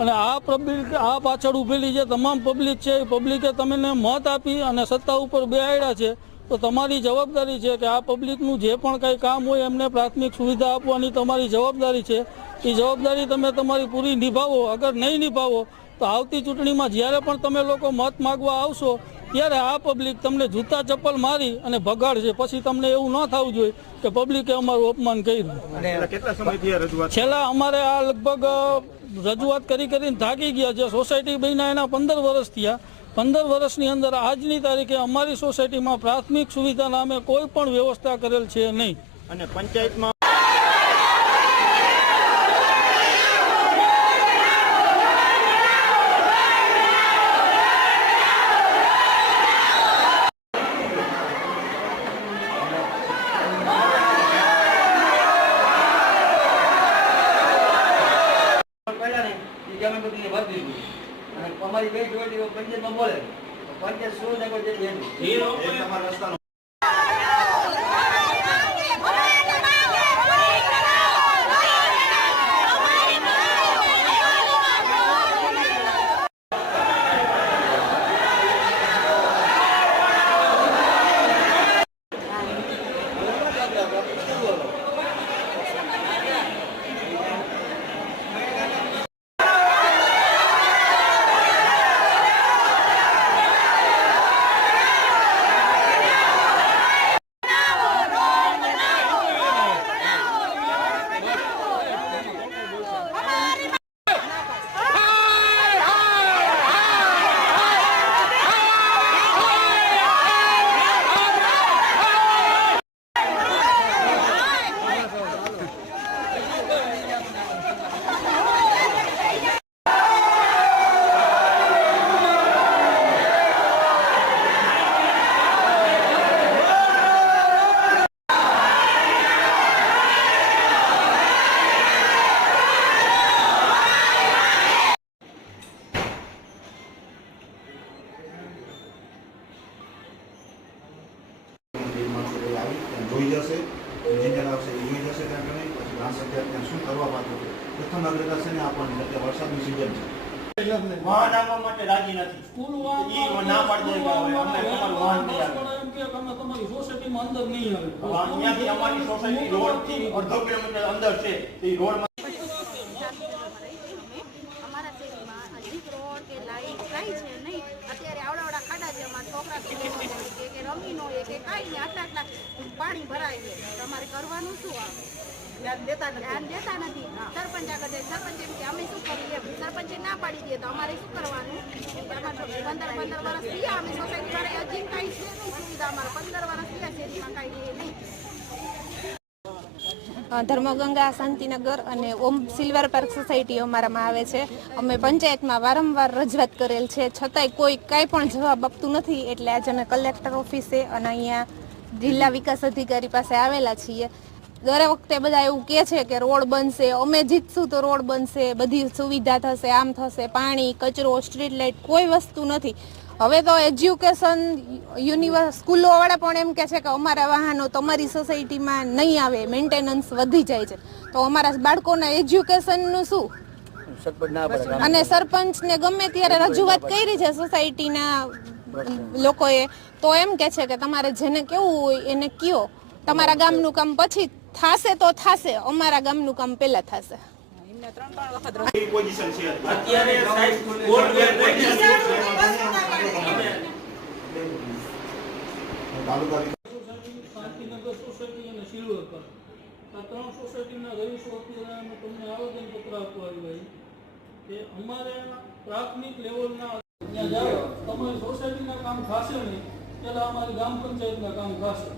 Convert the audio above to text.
અને આ પબ્લિક આ પાછળ ઊભેલી જે તમામ પબ્લિક છે એ પબ્લિકે તમને મત આપી અને સત્તા ઉપર બેહાડ્યા છે, તો તમારી જવાબદારી છે કે આ પબ્લિકનું જે પણ કંઈ કામ હોય એમને પ્રાથમિક સુવિધા આપવાની તમારી જવાબદારી છે. એ જવાબદારી તમે તમારી પૂરી નિભાવો. અગર નહીં નિભાવો તો આવતી ચૂંટણીમાં જ્યારે પણ તમે લોકો મત માગવા આવશો ત્યારે આ પબ્લિક તમને જૂતા ચપ્પલ મારી અને ભગાડશે. પછી તમને એવું ન થવું જોઈએ કે પબ્લિકે અમારું અપમાન કર્યું. કેટલા સમયથી રજૂઆત? છેલ્લા અમારે આ લગભગ રજૂઆત કરીને થાકી ગયા છે. સોસાયટી બન્યા એના 15 વર્ષ થયા. 15 વર્ષની અંદર આજની તારીખે અમારી સોસાયટીમાં પ્રાથમિક સુવિધા નામે કોઈ પણ વ્યવસ્થા કરેલ છે નહીં. અને પંચાયતમાં અમારી બે જોડી પંચાયતમાં બોલે પંચાયત શું તમારા રસ્તાનો જોઈ જશે, એન્જિનિયર આવશે એ જોઈ જશે. ત્યાં કને પછી ગ્રામ પંચાયત ત્યાં શું કરવા માંગે છે પ્રથમ નાગરિકતા છે ને આપણને અત્યારે વરસાદની સિઝન છે. વાહન આવવા માટે રાજી નથી. સ્કૂલ ના પાડી દે અમને તમારું વાહન નહીં આવે. એમ કે તમે તમારી સોસાયટીમાં અંદર નહીં આવે. અહીંયાથી અમારી સોસાયટી રોડ થી 1.5 કિલોમીટર અંદર છે. એ રોડ પાણી ભરાય છે. તમારે કરવાનું શું? ધ્યાન દેતા નથી. સરપંચ આગળ જાય. સરપંચ એમ કે અમે શું કરીએ? સરપંચે ના પાડી દે તો અમારે શું કરવાનું? 15 વર્ષ થયા અમે સોસાયટી વાળા હજી કાંઈ છે નહીં સુવિધા. અમારે 15 વર્ષ થયા શેરીમાં કાંઈ છે નહીં. ધર્મગંગા શાંતિનગર અને ઓમ સિલ્વર પાર્ક સોસાયટી અમારામાં આવે છે. અમે પંચાયતમાં વારંવાર રજૂઆત કરેલ છે, છતાંય કોઈ કાંઈ પણ જવાબ આપતું નથી. એટલે આજે અમે કલેક્ટર ઓફિસે અને અહીંયા જિલ્લા વિકાસ અધિકારી પાસે આવેલા છીએ. દર વખતે બધા એવું કહે છે કે રોડ બનશે, અમે જીતશું તો રોડ બનશે, બધી સુવિધા થશે, આમ થશે, પાણી, કચરો, સ્ટ્રીટ લાઇટ, કોઈ વસ્તુ નથી. હવે તો એજ્યુકેશન સ્કૂલોવાળા પણ એમ કહે છે કે અમારા વાહનો તમારી સોસાયટીમાં નહીં આવે, મેન્ટેનન્સ વધી જાય છે. તો અમારા બાળકોના એજ્યુકેશનનું શું? અને સરપંચને ગમે ત્યારે રજૂઆત કરી છે સોસાયટીના લોકોએ, તો એમ કે છે કે તમારે જેને કેવું હોય એને કયો, તમારા ગામનું કામ પછી થશે તો થશે, અમારા ગામનું કામ પહેલા થશે. પોઝિશન છે અત્યારે સાહેબ કોર્ટ શાંતિનગર સોસાયટી અને સિલ્વર પાર્ક આ 3 સોસાયટીના રહીશો અત્યારે તમને આવેદનપત્ર આપવા આવ્યા કે અમારે પ્રાથમિક લેવલના ત્યાં જાઓ, તમારી સોસાયટીના કામ થશે નહીં ત્યારે અમારી ગ્રામ પંચાયતના કામ થશે.